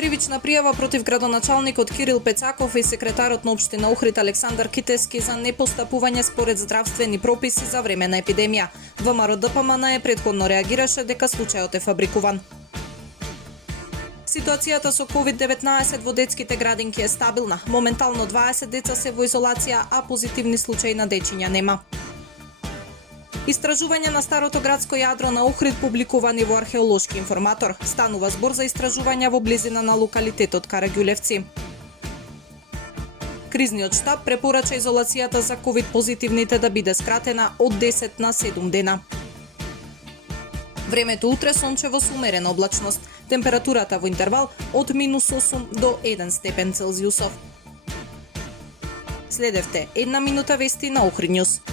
Кривична пријава против градоначалникот Кирил Пецаков и секретарот на општина Охрид Александар Китески за непостапување според здравствени прописи за време на епидемија. ВМРО ДПМН претходно реагираше дека случајот е фабрикуван. Ситуацијата со COVID-19 во детските градинки е стабилна. Моментално 20 деца се во изолација, а позитивни случаи на дечиња нема. Истражување на старото градско јадро на Охрид публикувани во Археолошки информатор. Станува збор за истражувања во близина на локалитетот Караѓулевци. Кризниот штаб препорача изолацијата за ковид позитивните да биде скратена од 10 на 7 дена. Времето утре сончево со умерена облачност. Температурата во интервал од -8 до 1 степен Целзиусов. Следевте една минута вести на Охрид Нјус.